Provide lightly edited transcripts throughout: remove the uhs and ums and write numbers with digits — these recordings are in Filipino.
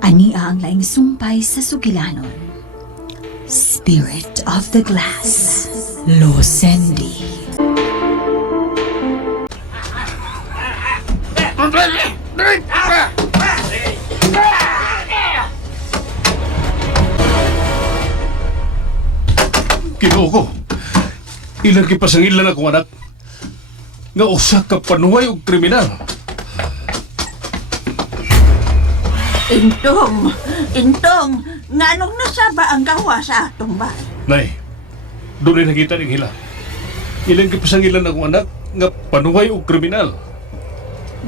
Ania ang laing sumpay sa sugilanon. Spirit of the Glass, Losendi. Ginoo ko, ilang kipasangilan akong anak nga usa ka panuway og kriminal. Intong, nganong nasaba ang gawa sa atong bahay? Nay, doon rin nakita ng hila. Ilang kipasangilan akong anak nga panuway og kriminal.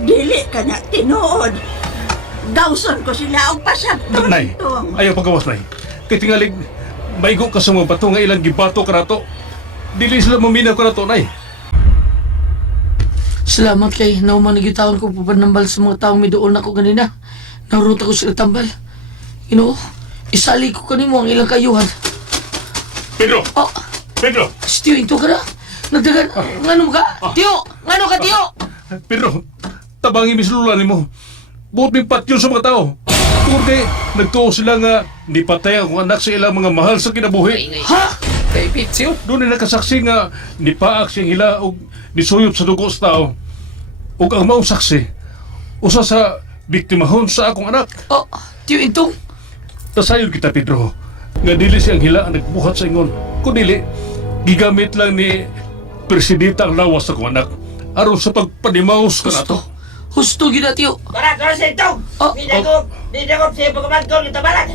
Dili ka na tinuod. Gawson ko sila og pasabton, Nay, Intong. ayaw pagawas, Nay. Kay tingalig, maigo ka sa mga bato nga ilang gibato ka na to. Dili sila maminaw ka na to, Nay. Salamat kay nauman nagitawon ko papanambal sa mga taong miduol na ko ganina. Naruta ko sila tambal. Ginoo, isali ko kanimo ang ilang kayuhan. Pedro! Oh, Pedro! Tiyo, into ka na. Nagdagan, ngano ka? Tiyo, ngano ka, Tiyo? Pedro, tabangi mislula ni mo. Buot may patyon sa mga tao. Porque nagtuo sila nga nipatay ang anak sa ilang mga mahal sa kinabuhi. Ha? Baby, Tiyo? Doon ay nakasaksi nga nipaak siyang hila o nisuyot sa dugo sa tao. O ang maong saksi, usa sa biktimahon sa akong anak. Oh, Tiyo, intong. Tasayon kita, Pedro, nga dili siyang hila ang nagbuhat sa ingon. Kung dili, gigamit lang ni Presidenta ang lawas sa akong anak aron sa pagpanimaos ka na to. Husto gina, Tiyo. Barat, oras na itong! Oh, Nidagop siya pagkamantol kita barat!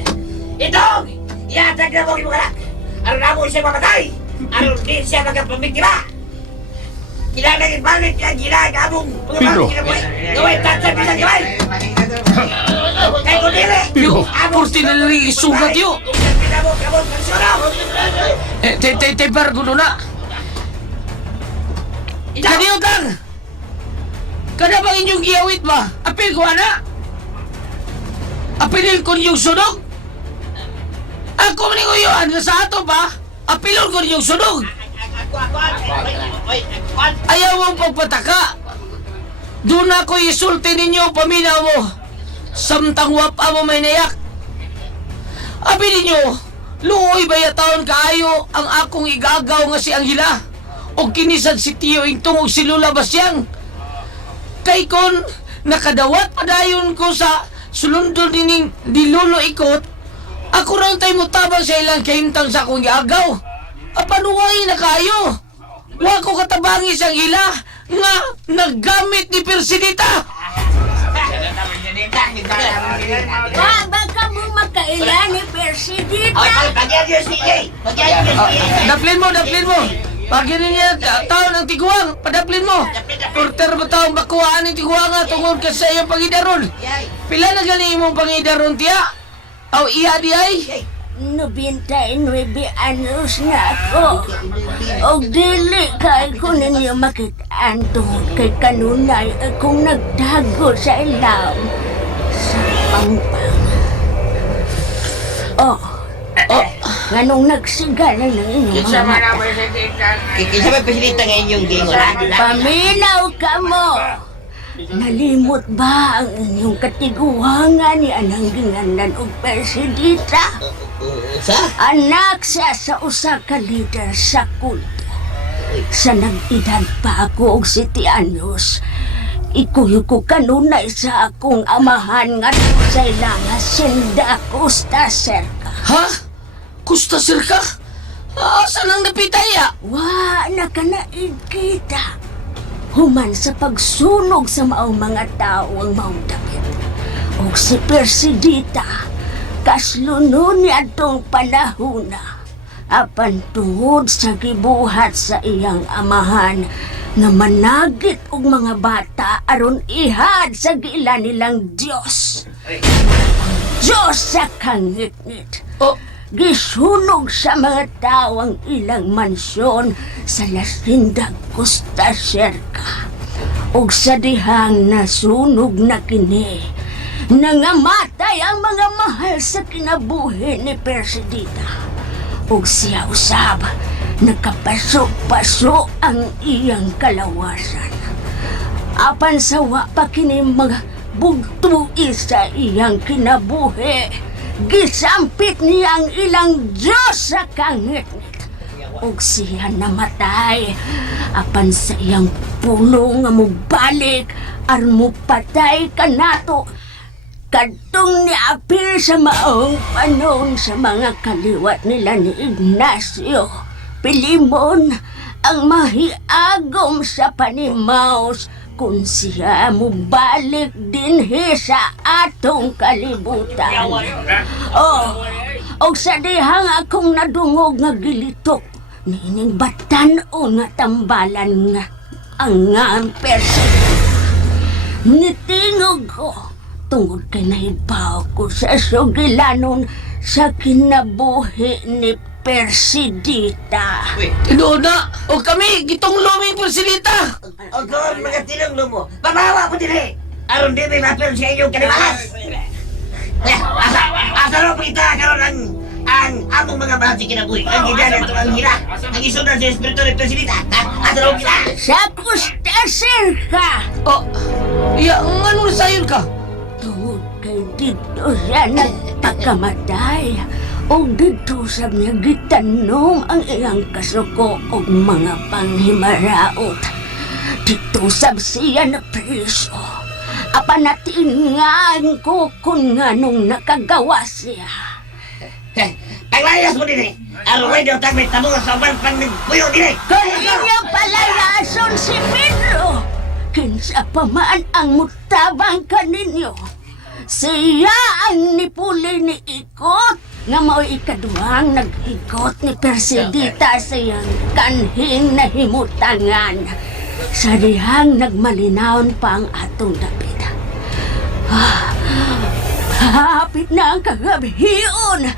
Itong! Iatag na mo ibukalak! Aron na mo siya mamatay! Aron din siya magkapamiktima! Kailangan ibalik ang ginagabong Pedro. Gawin tansya bilang gawin! Kaya ko dili! Tiyo, porti na lang isugat, Tiyo. Kabot, Te bargulo na. Kaniyo, Tang! Kada bang inyong giyawit ba? Apil ko, ana? Apilin ko niyong sunog? Ako maninguyoan nga sa ato ba? Apilon ko niyong sunog? Ayaw mong pagpataka. Doon ako isulti ninyo ang paminaw mo. Samtang wapa mo may nayak. Apilin niyo, luoy ba yataon kaayo ang akong igagaw nga si Angela? O kinisan si Tiyo Ingtong o si Lula Basyang? Kay kon nakadawat padayon ko sa sulundon dining di Lolo Ikot, ako rin tayo mutabang sa ilang kahintang sa akong iagaw. Apanuway na kayo. Wa ko katabangi sang ila nga naggamit ni Persidita. Baka mo makaila ni Persidita. Daplin mo. Pagin niya taon ang tiguang, padaplin mo. Porter ba taong bakuhaan ng tiguang nga tungkol ka sa iyong pangidaron? Pila na galing mong pangidaron, tiya? Aw iya di ay? 99 anos na ako. O dili kay ko ninyo makitaan tungod kay kanunay akong nagtago sa ilaw sa Pampang. Nganong nagsigalan ng inyong mga mata. Kisa ba Presidenta nga inyong gingon? Paminaw ka mo! Nalimot ba ang inyong katiguangan ni anang ginganan o Persidita? Sa? Anak siya sa usa ka leader sa kulto. Sa nag-edad pa ako og 7 anyos, ikuyo ko kanunay sa akong amahan nga sa ilang hasinda Costa Cerca. Ha? Kusta sir ka? Saan ang napitaya? Wa na ka naig kita. Human sa pagsunog sa maong mga tao ang maong dapit. O si Persidita, kasluno niya itong panahuna. Apan tungod sa gibuhat sa iyang amahan na managit og mga bata aron ihad sa gila nilang Diyos. Diyos sa kangit-ngit. Oh, Gisunog sa mga tao ang ilang mansyon sa Lasinda, Costa Cerca. Ug sa dihang nasunog na kini, nangamatay ang mga mahal sa kinabuhi ni Persidita. Ug siya usab, nakapaso-paso ang iyang kalawasan. Apan sawa pa kini mga bugtui sa iyang kinabuhi. Gisampit niya ang ilang Diyos sa kangit-ngit. Og siya namatay. Apan sa iyang puno nga mubalik aron mo patay ka nato. Kadtong niapil sa maong panahon sa mga kaliwat nila ni Ignacio. Pilimon ang mahiagom sa panimaos kung siya mo balik dinhi sa atong kalibutan. Og sa dihang akong nadungog nga gilitok, nining batan-on nga tambalan nga ang perso. Nitingog ko, tungod kay nahibaw ko sa sugilanon sa kinabuhi ni Persidita. Tinuod na! O kami, gitong luming Persidita! O doon mga tinanglo mo, babawa po din eh! Aron di may mapil sa inyong kalimalas! Asa ro po kita karon ang among mga bahagi kinabuhi. Ang gidanan ito ang hira. Ang isundan sa espiritu ni Persidita. Asa ro kita? Sa kustasin ka! O, iya, nga nung sayon ka? Tungod kay dito siya nagpakamatay. O dito sa niya gitanong ang iyang kasuko o mga panghimaraot. Dito sab siya na preso. Apanatingan ko kung nga nung nakagawa siya. Paglayas mo din eh! Aron may daw tagmit na mga sabang pang-buyo din eh! Kung inyong palayason si Pedro, kinsa pa man ang mutabang kaninyo. Siya ang nipuli ni Ikot, nga mo'y ikaduhang nag-ikot ni Persidita sa iyang kanhing na himutangan. Sa dihang nagmalinawon pa ang atong dapit. Hapit na ang kagabihiyon.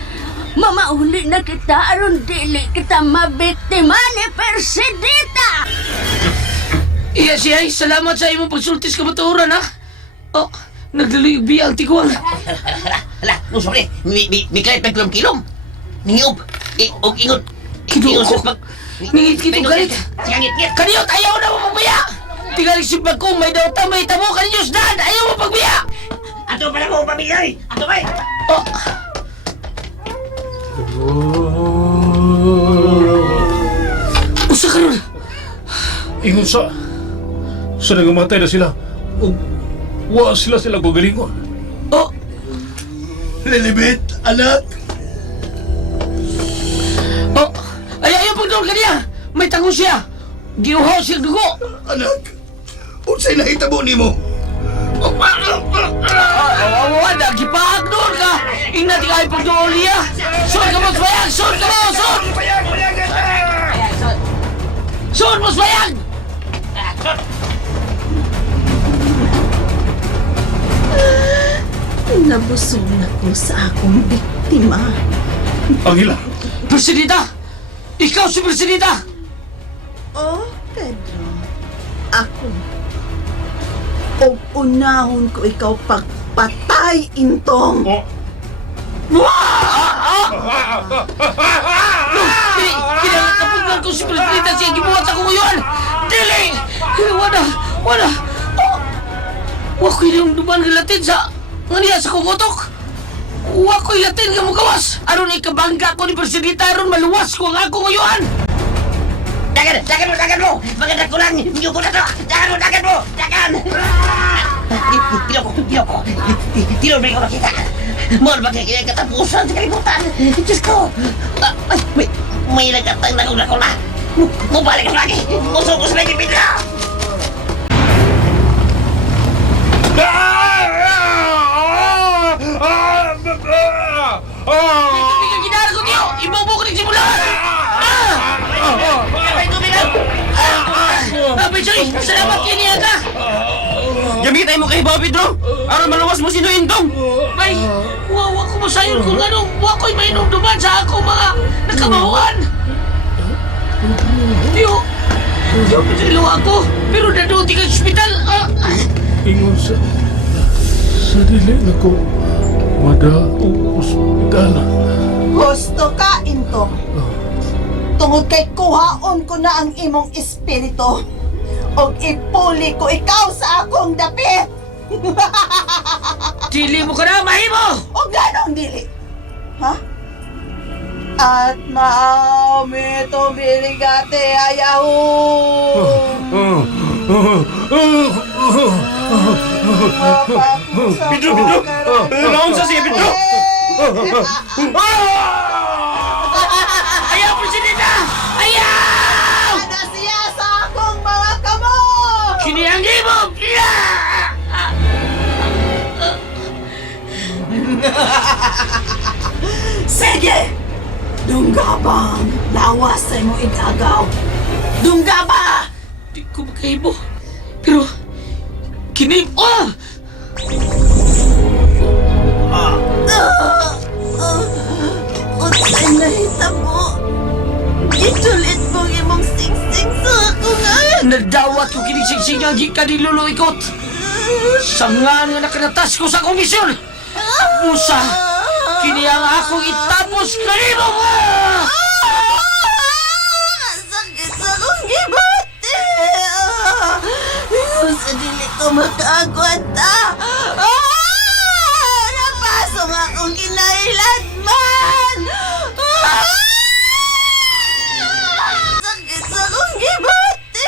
Mamauli na kita aron dili kita mabiktima ni Persidita. Iya siya, salamat sa imong pagsultis kabaturan, ha? O, naglaluyubi ang tiguang. Hala, muso ni, may kahit pagkulong-kilom. Ningiob, og ingot. Kinuo ko. Ningit kito galit. Siyangit-ngit. Kaniyot, ayaw na mo magbiya! Tigalig si Bagkong, may daw tamay tamo, kaniyos dad, ayaw mo pagbiya! Ato pala mo pamilya eh! Ato ba eh! Oh, usa ka ron. Ingon sa nangamatay na sila. O, wa sila gugalingon. Oh, Lilibet, anak! oh, ayaw pagdoon ka niya! May tango siya! Giuhaw siya dugo! Anak! Unsay nahitabo nimo? Wala, gipaagdoon ka! Ingnan ka ay pagdoon niya! Son ka mas bayag! Son ka mo! Son! Son mas bayag! Nabusog na ko sa akong biktima. Angela, Persidita! Ikaw si Persidita! Oh, Pedro. Ako. O unahon ko ikaw pagpatay, Intong. o, Kinakapungan ko si Persidita siya gibuhat ako ngayon! Dili! Wala! Wala! Wako'y yung duman related sa nga sa kukutok! Wako'y latin nga mugawas! Aron ikabangga ko ni Persidita aron maluwas ko ang ako ngayon! Dagan mo! Maganda ko lang! Hindi ko na to! Dagan mo! Tilo ba ikaw makita? Mahal ba kaya katapusan sa kalibutan? Diyos ko! May nagkatang nako na! Mubalik ka lagi! Muso ko sa lagi bigla! Ikaw ginaragot niyo! Ibobo ko nagsimulan! Pichoy! Salamat kiniya ka! Gamitin mo kay Bobby, Pedro! Aron maluwas mo sino Intong! Bay! Wawa ko masayon kung anong wako'y may duman sa ako mga nakamahuan! Tiyo! Tiyo, pinilo ako! Pero naduti ka sa ospital! ingon sa dili na ko madaong ospital. Gusto ka, Intong. Tungod kay kuhaon ko na ang imong espiritu. Og ipuli ko ikaw sa akong dapit. Dili mo ka na mahimo! O ganong dili. Ha? At maami tumbiligate ayahu. Pedro, naon sa siya, Pedro? Ayaw, Presidenta! Ayaw! Ano siya sa akong mga kamo? Kini ang libog! Sige! Dunggabang lawas sa imo igagaw. Dunggaba! Di ko makahibo. Pero, kini... Oh! Unsay nahitabo? Gitulit mong imong sing-sing sa ako nga. Nadawat ko kini singsing ang gikan ni Lolo Ikot. Sangan nga nakanatas ko sa komisyon. Musa, kini ang akong itapos kanimo mo! Sakit sa akong gibati. Sa dili ko makaagwanta. Napasong akong kinailadman. Sakit sa akong gibati.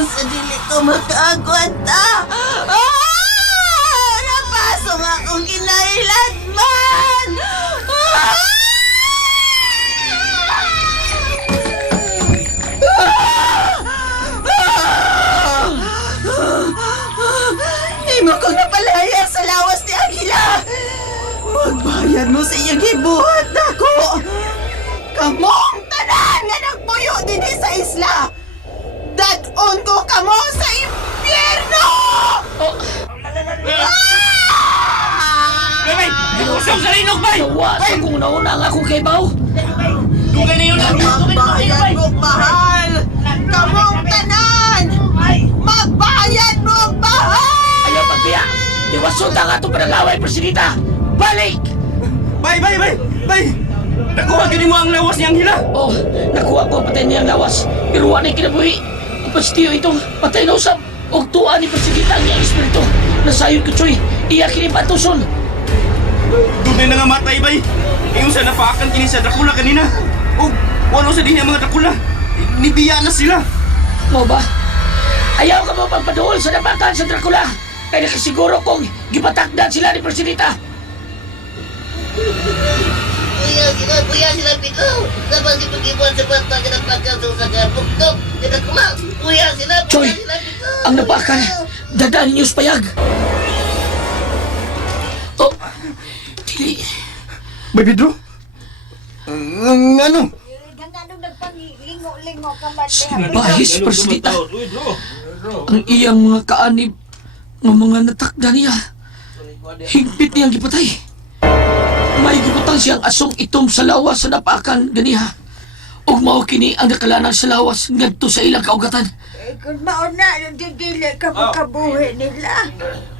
Sa dili ko makaagwanta. Napasong akong kinailadman. Hindi mo kong napalaya sa lawas ni Angela. Magbayad mo sa iyong gibuhat ako. Kamong tanan nga nagpuyo din sa isla. Daton ko kamo sa impyerno! Bay! Usong sa linog, bay! Nawasan kung nauna ang akong kay Bao. Dugay na yun lang! Magbayad mo, mahal! Kamong tanan! Magbayad mo, mahal! Ayaw pagbiya. Diwasot ang ato panangaway, Presidenta. Balik! Bay! Nakuha gini mo ang lawas ni Angela! Oh, nakuha ko patay niyang lawas. Pero wala kinabuhi. Pastiyo itong patay na usap. O tuwa ni Presidenta ang iyang espiritu. Nasayon ko, Choy. Iya kini patuson. Dugay na nga matay, bay! Yung sa napaakan kini sa Dracula kanina! O, walo sa dihi ang mga Dracula! Nibiya na sila! Mo ba? Ayaw ka mo pagpaduol sa nabakan sa Dracula. Kaya nakasiguro kong gipatakdan sila ni Presidenta. Kuya sila Pito. Sabang si Pag-ibuan sa bata kinapagkan sa usaga. Buktok, kinakuma. Kuya sila Choy, Pito. ang nabakan, dadaan ninyo sa payag. Oh, dili. Bay Pedro? Ano? Bahis, Presidenta. Ang iyang mga kaanib ng mga natakda niya. Higpit niyang gipatay. May giputang siyang asong itom sa lawas sa napakan ganiha. Ug mao kini ang nakalanang sa lawas ngadto sa ilang kaugatan. Kung mauna, nagdidili ka makabuhi nila.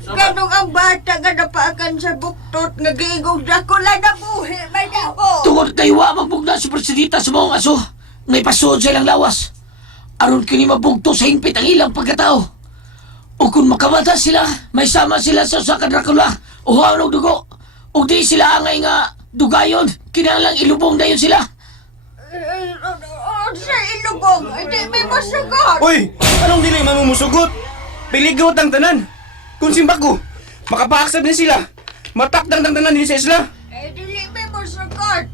Ganong ang bata nga napaakan sa buktot nga giingong Dracula na buhi, may dako. Tungod kay wa magbugna si Presidenta sa mga aso, ngay pasod sa ilang lawas. Aron kini mabugto sa hingpit ang ilang pagkatao. O kung makamata sila, may sama sila sa usa ka Dracula o huwag og dugo. O di sila angay nga dugayon, kinahanglang ilubong dayon sila. Sa ilubong, hindi may masagot. Uy! Anong dili mamumusugot? Piligot ang tanan! Kung simbak ko, makapaaksab din sila! Matakdang ang tanan din sa isla! Dili may masagot.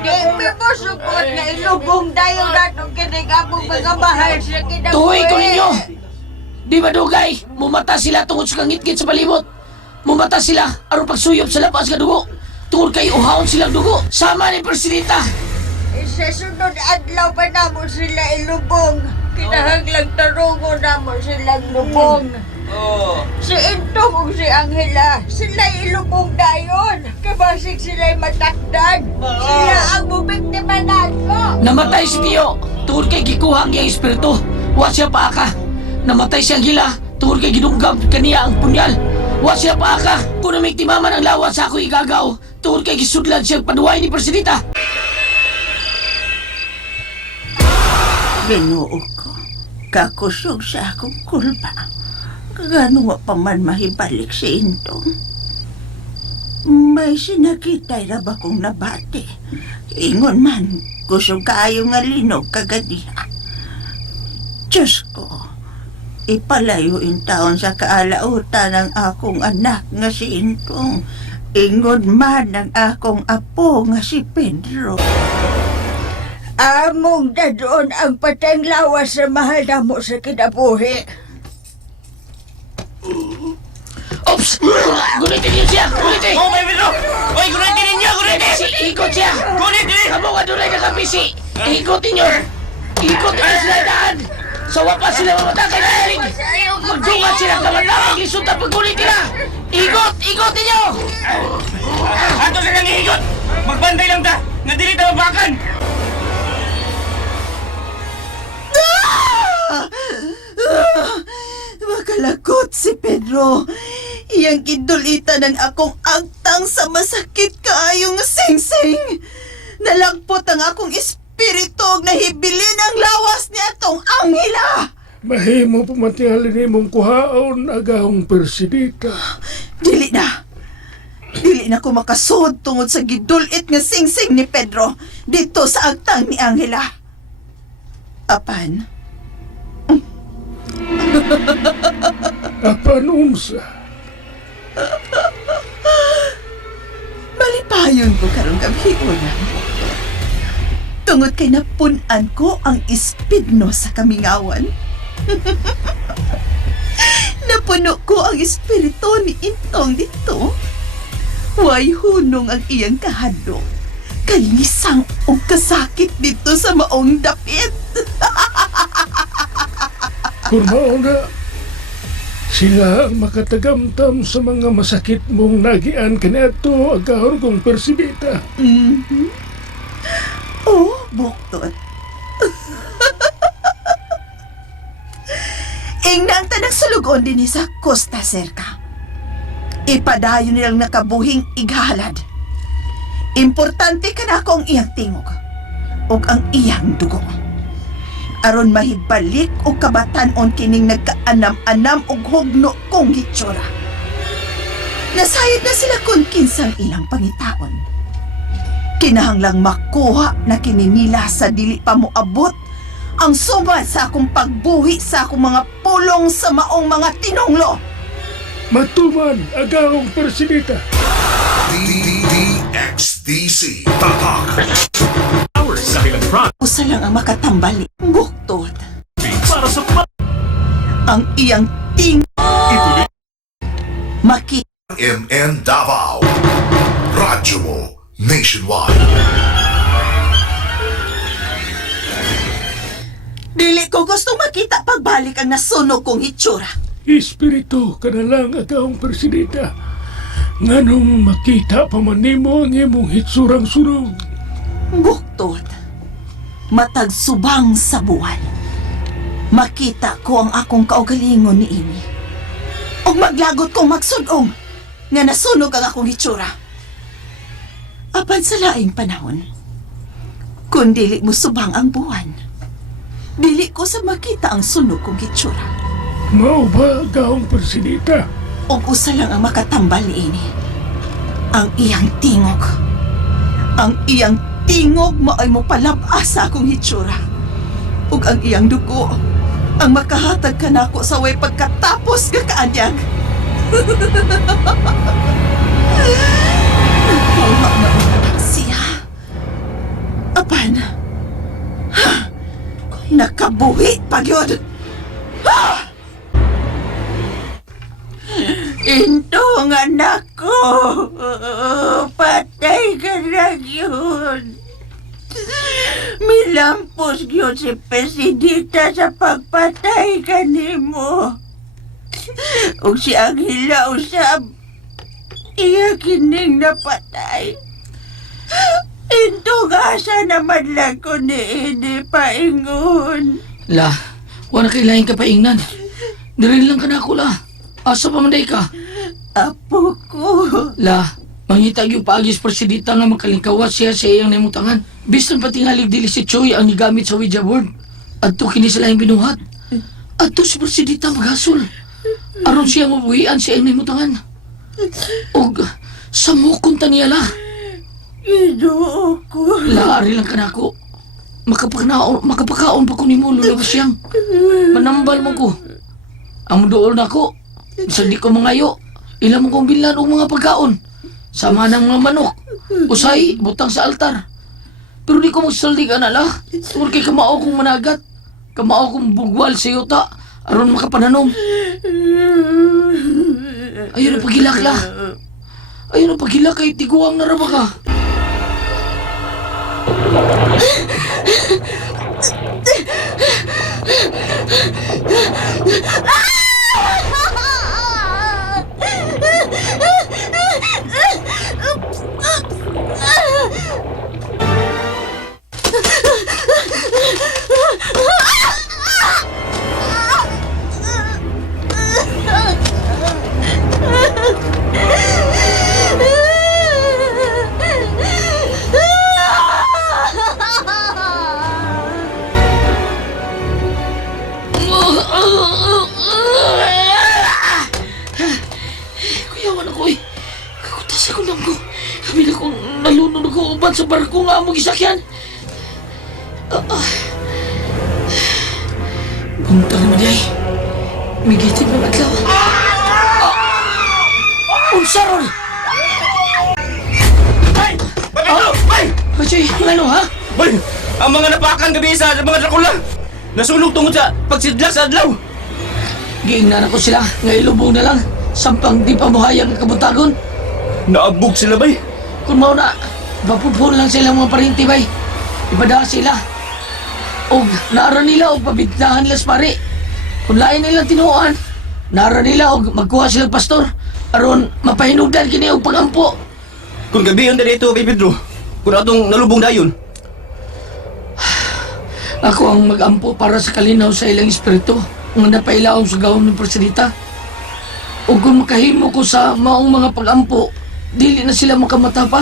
Dili may masagot na ilubong dayo natong kinigabong mga mahal sa kinabuhi. Tuhoy ko ninyo! Di ba dugay? Mumata sila tungod sa kangit-ngit sa palibot. Mumata sila aron pagsuyop sa labas nga dugo. Tungod kay uhawon silang dugo. Sama ni Presidenta. Sa sunod adlaw pa namo sila ilubong. Kinahanglang tarungo namo silang lubong. Si Intong ug si Angela, sila ilubong dayon. Kabasig sila'y matakdan. Sila ang bumiktima nato. Namatay si Tio. Tungod kay gikuha ang iyang espiritu. Wa siya paaka. Namatay si Angela. Tungod kay ginunggam kaniya ang punyal. Wa siya paaka. Kung namiktima man ang lawas sa ako igagaw. Tungod kay gisudlan siyang panuway ni Presidenta. Ginoo ko, kakusog sa akong kulpa. Kagano wa pa man mahibalik si Intong. May sinakitay ra ba kong nabati? Ingon man, kusog kaayo nga linog kagadiha. Diyos ko, ipalayo in taon sa kaalautan ng akong anak nga si Intong. Ingon man ang akong apo nga si Pedro. Among dadoon ang patayng lawas sa mahal na mo sa kinabuhi. Ops! Gunitin niyo siya! Gunitin! Oh, may Pedro! Oy, gunitin ninyo! Gunitin! Ikot siya! Gunitin! Kamu ka doon ay kakapisi! Ikutin niyo! Ikutin niyo sila daan! Sa wapas sila mamatake na rin! Magdungat sila kamatawag! Isot na pagkulit nila! Ikot! Ikutin niyo! Ato sa kang ihigot! Magbantay lang ta! Nga dili ta mabakan! Makalagot si Pedro. Iyang gidulitan ng akong agtang sa masakit kaayong singsing. Nalagpot ang akong espiritu ug nahibilin ang lawas ni atong anghela. Mahimo pumatingalin imong kuhaon agahong Persidita. Dili na. Dili na ko makasud tungod sa gidulit nga singsing ni Pedro dito sa agtang ni Anghela. Apan, Apan unsa? malipayon ko karong gabi una. Tungod kay napunan ko ang ispidno sa kamingawan. Napuno ko ang espiritu ni Intong dito. Way hunong ang iyang kahadlok. Kalisang o kasakit dito sa maong dapit. Kung mauna, sila ang makatagamtam sa mga masakit mong nagian kaniadto agahon kong Persidita. Oh, buktot. Ingnan tanang sulugon din sa Costa Cerca. Ipadayon nilang nakabuhing ighalad. Importante ka na ako ang iyang tingog o ang iyang dugo. Aron mahibalik o kabatanon kining nagkaanam-anam og hugno kong hitsura. Nasayad na sila kung kinsang ilang pangitaon. Kinahanglang makuha na kininila sa dili pa moabot ang sumad sa akong pagbuhi sa akong mga pulong sa maong mga tinunglo. Matuman agahong Persidita. DXDC Tatak. Hours sa ilang front. Usa lang ang makatambali. Buktot. Para sa Ang iyang ting... ituloy Maki... MN Davao. Radyo mo nationwide. Dili ko gustong makita pagbalik ang nasunog kong hitsura. Espiritu ka na lang agahong Persidita. Nganong makita pa man nimo ang imong hitsurang sunog. Buktot. Matag subang sa buwan. Makita ko ang akong kaugalingon ni ini. Og maglagot kong magsudong nga nasunog ang akong hitsura. Apan sa laing panahon, kung dili mo subang ang buwan, dili ko sa makita ang sunog kong hitsura. Mao ba agahong Persidita? Og usa lang ang makatambal ni ini. Ang iyang tingog. Ang iyang tingog maay mo palabas sa akong hitsura. Ug ang iyang dugo ang makahatag ka nako sa way pagkatapos ka kaanyag. Nagkawa na ang siya. Apan, nakabuhi pagyod. Intong anak ko, patay ka na yun. Milampos yun si Persidita sa pagpatay ka nimo. O si Anghela usab, iya kining napatay. Intong asa naman lang ko ni ini paingon. La, wala kailangan ka paingnan. Dali lang ka na ako, la. Asa pa manday ka? Apo ko. La, mangitag yung paagis Persidita nga makalingkawas siya sa iyang namutangan. Bisan pati nga ligdili si Choy ang nigamit sa Ouija board. At to kini sila yung binuhat. At to si Persidita maghasol. Aron siya mabuhian siya ang naimutangan. Og sa mukon taniyala. Ginoo ko. Laari lang ka na ako. Makapakaon pa ko ni mo, Lola Basyang. Manambal mo ko. Ang dool na ko. Bisag di ko mangayo. Ilang mo kong bilan o mga pagkaon. Sama ng mga manok. Usay, butang sa altar. Pero di ko magsaldi ka na la. Tungkol kay kamao kong managat. Kamao kong bugwal sa yuta. Aron makapananom. Ayun na pagilak la. Ayun na pagilak kay tiguang narama ka. Kuyawan ako eh. Kakutas ako lang ko. Kami na kong nalunod ako uban sa barko nga among isakyan. Bunta naman di ay. Migitin ng adlaw. Unsa ron? Bay! Papito! Bay! Bachay, ano ha? Bay! Ang mga napakan gabi sa mga Dracula! Nasunog tungod sa pagsidlak sa adlaw! Giingnan ako sila. Ngayon lubog na lang. Sampang di pa muhayang kabutagon. Naabog sila, bay! Kung mao na, mapupun lang sila mga parinti bay. Ipada sila. O naara nila o pabintahan nila sa pare. Kung lain nilang tinuoan, naara nila o magkuha silang pastor. Aron mapahinugdan kini og pagampo. Kung gabi yun dito, bay Pedro, kung atong nalubong dayon, Ako ang mag-ampo para sa kalinaw sa ilang espiritu nga napailaom sa gawon ng presidenta. O kung makahimo ko sa maong mga pag-ampo, dili na sila makamata pa.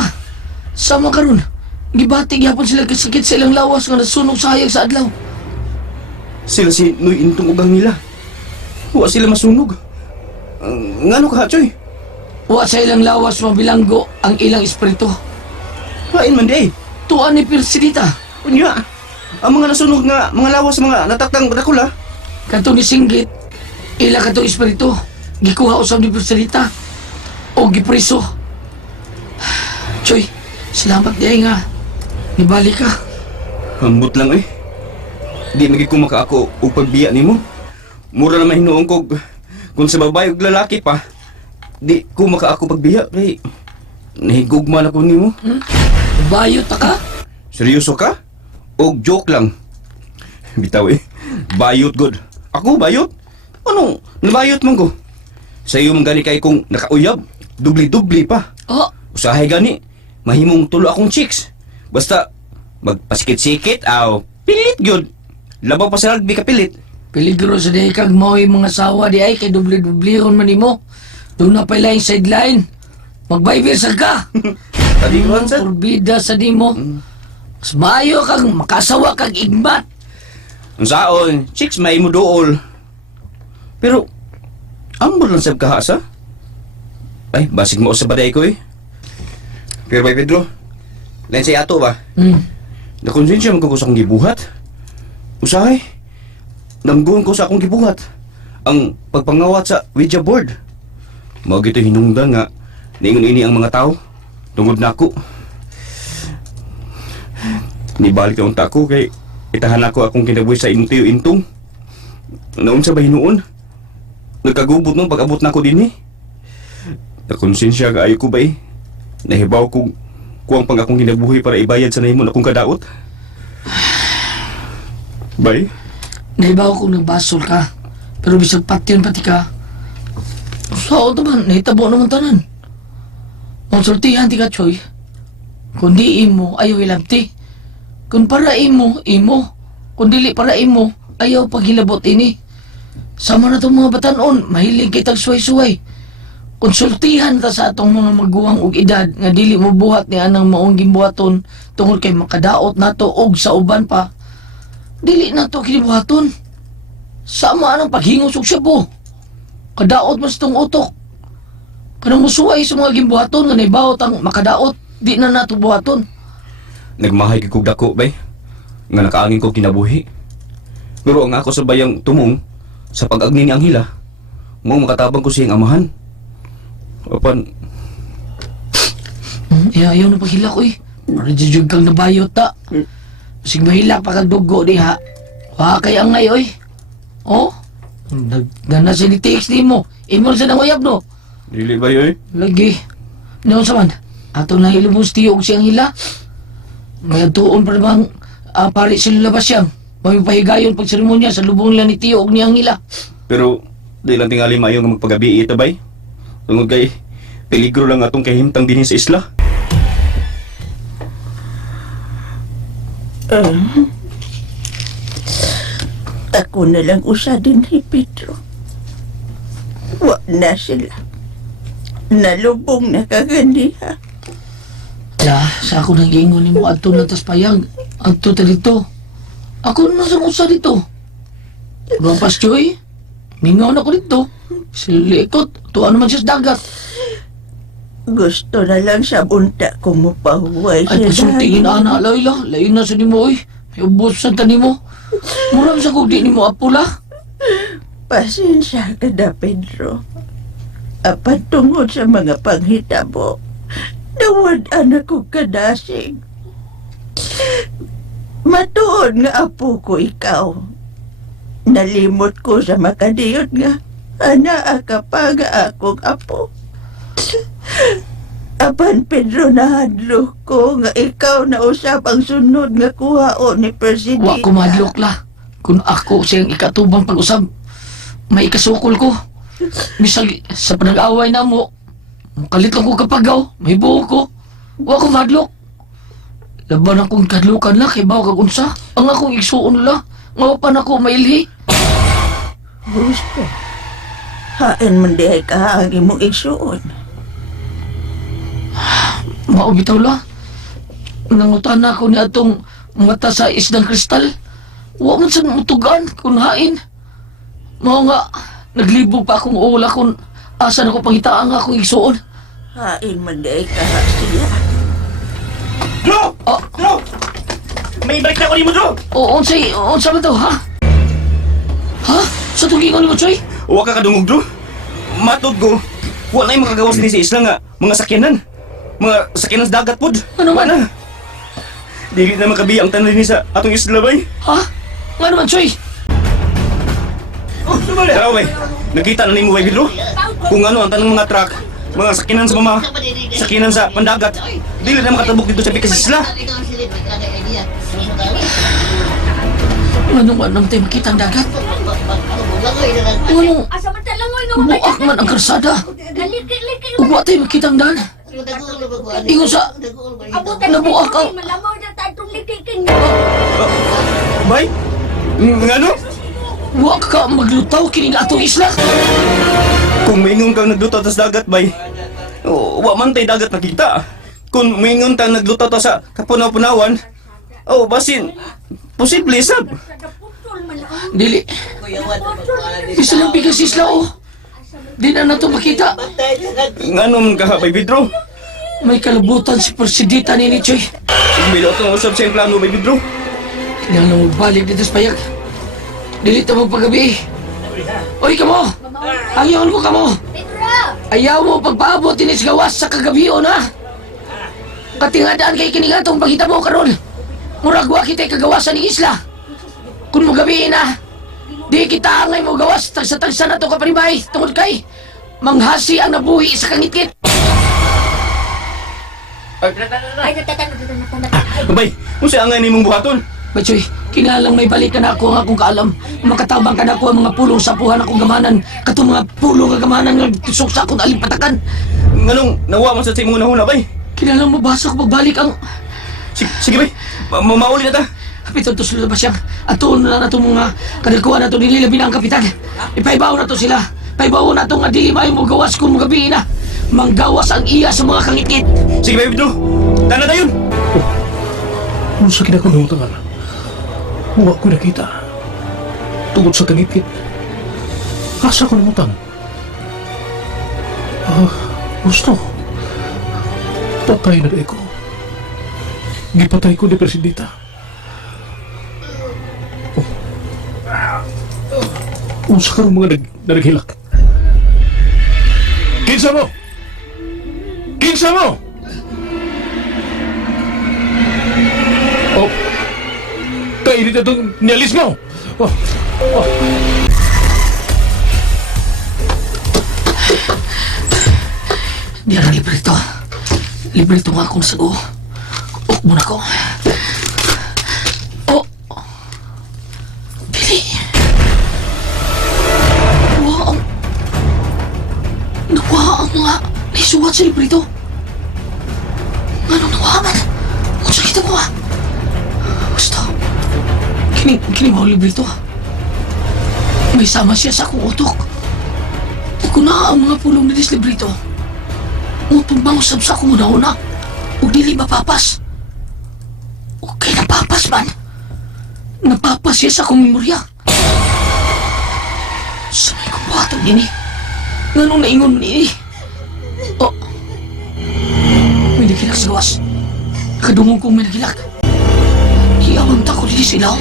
Sama karon, gibati gyapon sila kasakit sa ilang lawas nga nasunog sa hayag sa adlaw. sila si Noy Intong ugang nila. Huwa sila masunog. Ngano ka, Choy? Wa sa ilang lawas mabilanggo ang ilang espiritu. Lain man di. Tuan ni presidenta. Unya, ang mga nasunog nga mga lawas mga natakdang Dracula. Kanto ni Singgit, ila kanto espiritu, gikuha usab ni presidenta o gipreso. Choy, salamat di nga. Nibalik ka. Hambot lang eh. Di magi ko makaako o pagbiya nimo. Mura na mahinuong kog kung sa babae ug lalaki pa. Di ko makaako pagbiya kay nahigugman ako nimo. Bayot ta ka? Seryoso ka? O joke lang? Bitaw eh. Bayot god. Ako bayot? Anong nabayot man ko? Sa iyo man gani kay kong nakauyab. Dubli-dubli pa. Oh, Usahay gani. Mahimong tulo akong chicks. Basta magpasikit-sikit aw pilit gyud. Labaw pa sa rugby ka pilit. peligro sa di kag mo'y mga sawa di ay kay dubli-dublihon man nimo. Doon na pala yung sideline. Magbaybir ka. Tadikuan sa? Purbida sa nimo. Mas maayo kag makasawa kag igmat. Ang saon, chicks may mo dool. Pero, ang lang sab kahasa? Ay, basig mo sa baday ko eh. Pero bay Pedro, lain sa ato ba? Nakonsensya man ko sa akong gibuhat. Usahay, namguon ko sa akong gibuhat. Ang pagpangawat sa Ouija board. Mao gito hinungdan nga, niingon ini ang mga tao. Tungod na ako. Nibalik na unta ko kay itahan ako akong kinabuhi sa intiyo intong. Naon sa bahinuon? Nagkagubot mo pag-abot na ako din eh. Nakonsensya ka ayo ko ba eh. Nahibaw ko kuwang pang akong kinabuhi para ibayad sa nahimon akong kadaot. Bay? Naibaw kong nagbasol ka. Pero bisag patyon pati ka. Saan naman, nahitabo naman tanan. Konsultihan ti ka, Choy. Kung di imo, ayaw ilamti. Kung para imo, imo. Kung dili para imo, ayaw paghilabot ini. Sama na itong mga batanon, mahilig kitag suway-suway. Konsultihan ta sa atong mga maguwang og edad nga dili mo buhat ni anang maong gimbuhaton tungod kay makadaot nato og sa uban pa. Dili nato kinibuhaton. Sama anang paghingos og syabo. Kadaot mas tong utok. Kanang musuway sa mga gimbuhaton nga naibawot ang makadaot. Di na nato buhaton. Nagmahay kay kog dako, bay. Nga nakaangin ko kinabuhi. Pero ang ako sa bayang tumong, sa pag-agni ni Anghela, mo makatabang ko siyang amahan. Apan, Ayaw na paghila ko eh. Para jujug kang nabayot ta. Masig mahila pa kag dugo di ha. Wa kay angay oy. Oh? Nagdana siya ni TX di mo. Imon sa nanguyab no. dili ba yoy? Lagi. Noon sa man. Ato na ilubos tiyog siyang hila. May tuon pa bang pari sila labas siyang. May pahigayon pag seremonya sa lubong nila ni tiyog niyang hila. Pero, di lang tingali mayo nga magpagabi ita, bay. Tungod kay, peligro lang atong kahimtang din sa isla. Ako na lang usa din ni Pedro. Wa na sila. Nalubong na kaganiha. Sa ako nang gingon ni mo ato na tas payag. Ato ta dito. Ako na sa usa dito. Rumpas Joy. Mingaw na ko dito. Silikot. Tuwa naman siya sa dagat. Gusto na lang sa bunta kung mapahuway Ay, pasultingin dagat. na Layla. Lain na sa ni mo eh. May ubos sa tani mo. Murang sa kugdi ni mo apula. Pasensya ka na, Pedro. Apat tungod sa mga panghitabo, nawad-an ako kadasig. Matuod nga apo ko ikaw. Nalimot ko sa makadiyot nga, ana ka pa nga akong apo. Apan Pedro, nahadlo ko nga ikaw na usap ang sunod nga kuhao ni Presidente. Wa ko madlok la. Kung ako siyang ikatubang pag-usab, may ikasukol ko. Bisag sa panag-away na mo, kalit lang ko kapagaw, may buho ko. Wa ko madlok. Laban akong kadlukan la, kay bawa kag unsa. Ang akong igsuon la, nga pa na ko mailhi. Gusto. Hain man di ay kahaagi mong igsuon. Maubitaw la. Nangutan ako ni atong mata sa isdang kristal. Wa man sa mutugan kung hain. Mao nga, naglibog pa akong ula kung asan ako pangitaan nga akong igsuon. Hain man di ay kahasiya. Dro! Ah. Dro! May balik na ko ni mo, Dro! O, unsa ba to, ha? Ha? Sa tugingon ni mo, Choy? Huwag ka kadungog, Dro. Matod ko, wala yung makagawas din sa isla nga, mga sakyanan. Mga sakyanan sa dagat, pod. Ano man? Wala. Dili na makabi ang tanan din sa atong isla, bay. Ha? Nga naman, Choy? Tara, bay. Nakita na ni mo, bay, Pedro? Kung ano ang tanong mga truck, mga sakyanan sa sakyanan sa pandagat. Dili na makatabok dito sa pikas isla. Ano man naman tayo makita ang dagat? Ano? Asa man talangoy nga Buak man ang karsada. Galiki-liki. Uwa tayo makita ang daan. Ingon sa... Abutan Nabuak ang... Malamaw na tatong likiking. Bay? Ngano? Buak ka maglutaw kining atong isla. Kung maingon kang nagluto tas dagat, bay, wa man tay dagat nakita. Kung maingon kang nagluto ta sa kapunaw-punawan, basin, posible sab. Dili. Bisa lang bigas isla, oh. Di na nato makita. Ngano man ka, bay Pedro? May kalabutan si Presidita ni Choy. Bilo itong usap sa plano, bay Pedro. Kailangan na magbalik dito sa payag. Dili ta mo paggabi. Oy, kamo! Ayaw ko kamo! Ayaw mo pagpaabot din sa gawas sa kagabion, ha? Katingadaan kay kinigatong paghita mo karon. Muragwa kita kagawasan ng isla. Kung mo gabihin na, di kita angay mo gawas tagsa-tagsa na to kaparimay tungod kay manghasi ang nabuhi sa kangitgit. Ay, natatanda. Bay, kung siya angay ni mong buhaton. Bachoy, kinalang may balik ka na ako ang akong kaalam. Makatabang ka na ako ang mga pulong sa puhan akong gamanan. Katong mga pulong nga gamanan nga tusok sa akong alimpatakan. Nganong nawa man sa imong nahuna, bay? Kinalang mabasa ko pagbalik ang... Sige, bay, mauli na ta. Kapitan to sila ba siya? Atuon na na itong mga kadagkuhan na ito nililabi na ang kapitan. Ipaibaw na to sila. Paibaw na ito nga dili mayo mo gawas kung magabi na. Manggawas ang iya sa mga kangitgit. Sige, bay, Pedro. Tana tayon. Ano sa kinakalimutan? Huwag ko nakita. Tungod sa kangitgit. Asa ko namutan? Gusto. Patay na ko. Gipatay ko ni Presidita. Unsa ka mga naghilak? Kinsa mo? Kinsa mo? Oh, kainit na itong nialis mo. Oh, oh. Diyan na librito. Librito nga akong sago. Uk muna ko. Oh. Dili. Nawaang nga. Naisuwat sa librito. Anong nawaman? Kung sakit ako Basta. Kining mo librito. May sama siya sa akong utok. Kung na ang mga pulong ni Dis librito. Utong bangusab sa akong una-una. Huwag dili mapapas. Okay, napapas man. Napapas siya sa akong memorya. Sa may kumpatong nini. Nganong naingon nini. Oh. May nagilak sa gawas. Nakadungong kong may nagilak. Kiyawang tako dili sila.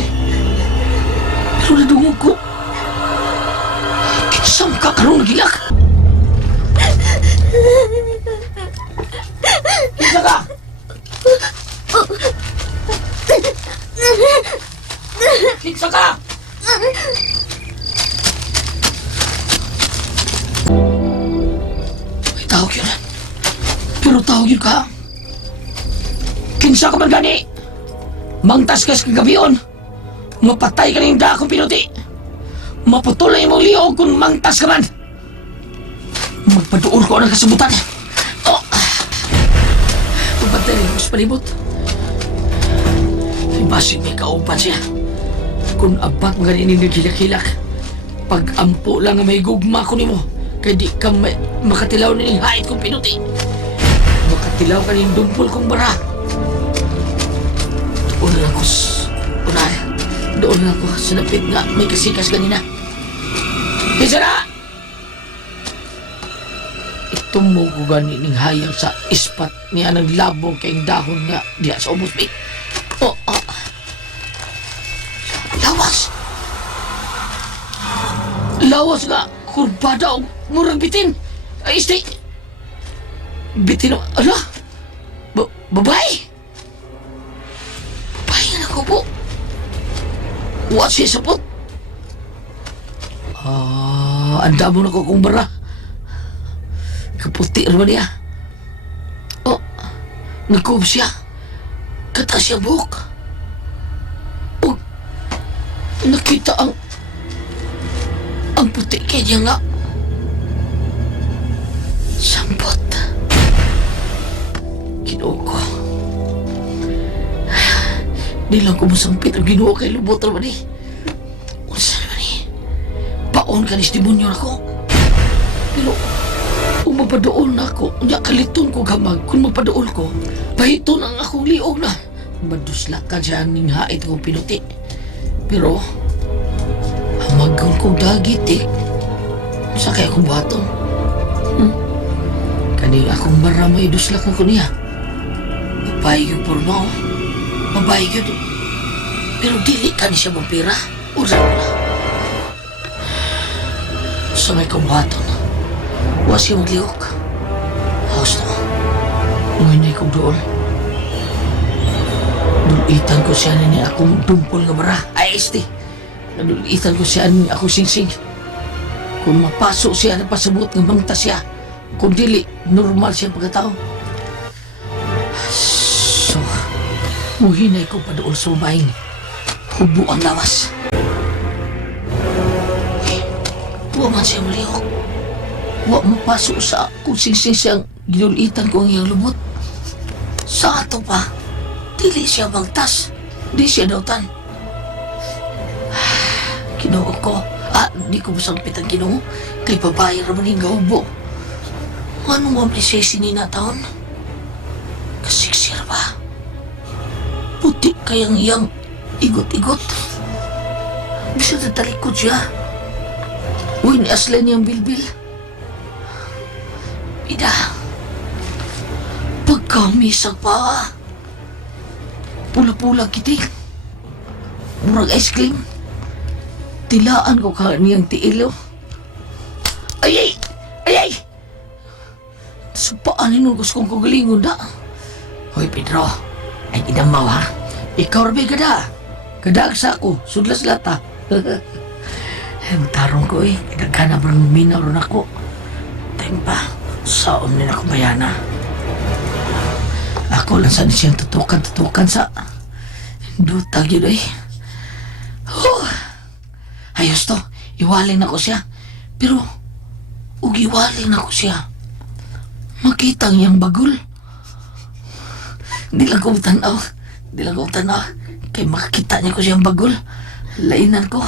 Pero nadungong ko. Kinsam ka karong nagilak. Kinsa ka? Kinsa ka? May tawag yun. Pero tawag yun ka. Kinsa ka man gani? Mangtaskas ka gabiyon. Mapatay ka ng akong pinuti. Maputol na yung mong liog kung mangtas ka man. Magpaduol ko ang kasabutan. Oh! Pagpantay rin ko sa palibot. Basig may kaupan siya. Kung abat mga ninin naghilak-hilak, pag-ampo lang may gugma ko nimo, kaya di ka makatilaw na yung hait kong pinuti. Makatilaw ka rin dumpol kong bara. Doon lang ako sa lapit nga may kasikas ganina. Bisa na! Itong mo ko gani ning hayang sa ispat niya naglabong kayong dahon nga diya sa ubos mi. Oh, oh. Lawas! Lawas nga, kurbada o murang bitin. Ay, stay! Bitin o, ala? Babae? Babae nga na ko po. What siya sapot? Anda mo na ko kung bara. Kaputi naman niya. Oh, nagkub siya. Kata siya buhok. Oh, nakita ang puti kaya nga. Sampot. Ginoo ko. Di lang ko masampit ang ginoo kay lubot naman eh. Unsa naman eh. Paon ka nis demonyo na ko. Pero kung mapadool na ako, niya kaliton ko gamag. Kung mapadool ko, pahiton ang akong liog na. Madusla ka dyan ning hait kong pinuti. Pero, hamagon ko dagit eh. Sa kaya akong buhaton. Kani akong maramay duslak na ko niya. Babae yung porno. Babae yun. Pero dili ka ni siya vampira. Ura ko na. Sa may kabuhaton, was siya magliok. Haos na. Ngayon na ikong doon. Dulitan ko siya ni akong dumpol nga bara. Ay, este. Nadulitan ko siya ni akong singsing. Kung mapasok siya na pasabot ng mangta siya. Kung dili, normal siya pagkatao. So, muhinay ko pa doon sa babaeng hubo ang lawas. Huwag man siya malihok. Huwag mapasok sa kung singsing siyang ginulitan ko ang iyang lubot. Sa ato pa, dili siya magtas. Di siya dautan. Ginoo ko. Di ko masangpit ang ginoo. Kay babae raman yung gaubo. Ano mo ang siya sininataon? Kasiksir ba? Puti kayang iyang igot-igot. Bisa na talikod siya. Uy, ni Aslan niyang bilbil. Ida, pagkamis ang paa. Pula-pula kiting. Murag ice cream. Tilaan ko ka niyang tiilo. Ay! Supaanin mo gusto kong kagalingon na. Hoy, Pedro. Ay, inamaw ha. Ikaw rabi kada. Kadagsa ko. Sudlas lata. Ay, matarong ko eh. Nagkana parang minaw ron ako. Tempa, saon nila akong bayana. Ako lang saan siyang tutukan sa... Dutag yun eh. Ayos to. Iwaling na ko siya. Pero, iwaling na ko siya. Makita niyang bagol. Di lang ko tanaw. Kaya makakita niya ko siyang bagol. Lainan ko.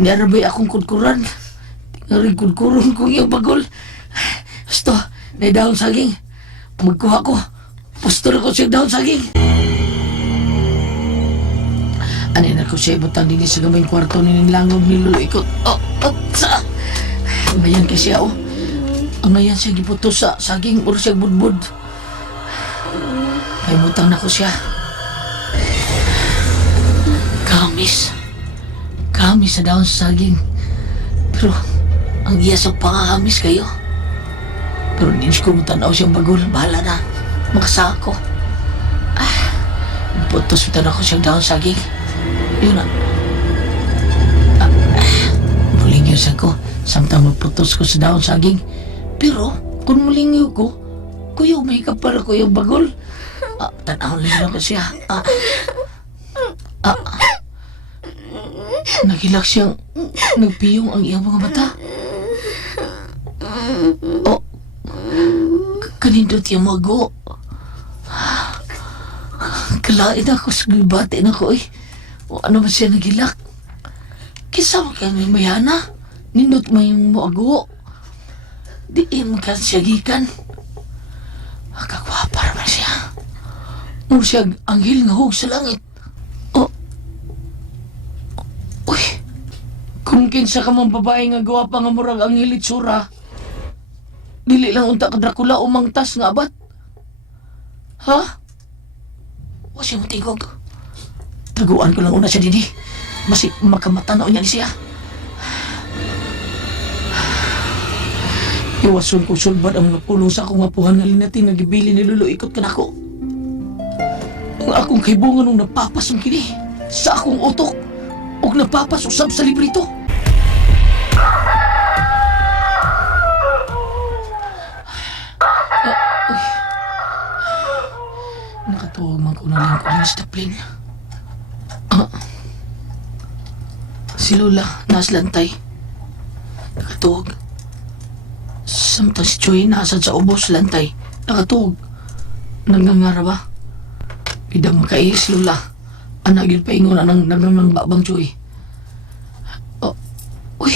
Niyarabay akong kudkuran. Tingaring kudkuron ko yung bagol. Gusto, na daon saging. Magkuha ko. Pustol ko siya daon saging. Anay na ko siya ibutang din sa gamayng kwarto ni Langob ni Lolo Ikot. Sa... Bayan kay siya Ang ngayon siya giputos sa saging o siya budbud. Ay mutang na ko siya. Kamis sa daon sa saging. Pero ang iya sa pangahamis kayo. Pero hindi ko mutanaw siyang bagol. Bahala na. Makasa ako. Putos mutang ako siyang daon sa saging. Yun na. Muling yun sa ko. Samtang magputos ko sa daon saging. Pero, kung muling yun ko, kuyo, may kapal ko yung bagol. Tanaw lang ko siya. Nagilak siyang nagpiyong ang iyang mga mata. Kanindot yung mago. Kalain ako sa gulbate na ko eh. O ano ba siya nagilak? Kisama ka ng mayana. Nindot mo yung mago. Diin ka siya gikan. Kagwapa naman siya. Mura siya anghel nga hug sa langit. Uy, kung kinsa ka mong babae nga gwapa nga murag anghel itsura, dili lang unta ka Dracula o mangtas nga abat. Ha? Wa siya matigog. Taguan ko lang una siya dini. Masik makamatanaw niya ni siya. Iwason ko sulbad ang napulong sa akong apuhan nga linating nga gibili ni Lolo Ikot ka nako. Ang akong kaibungan nung napapas ang kini sa akong utok o napapas usab sa librito. Nakatuwag man ko na lang ko ang stapling. Si Lola, naslantay. Nakatuwag. Samtang si Choy nasad sa ubos lantay. Nakatuog. Nangangara ba? Pidang makais, Lola. Anak yun paingon na nang babang Choy. Uy.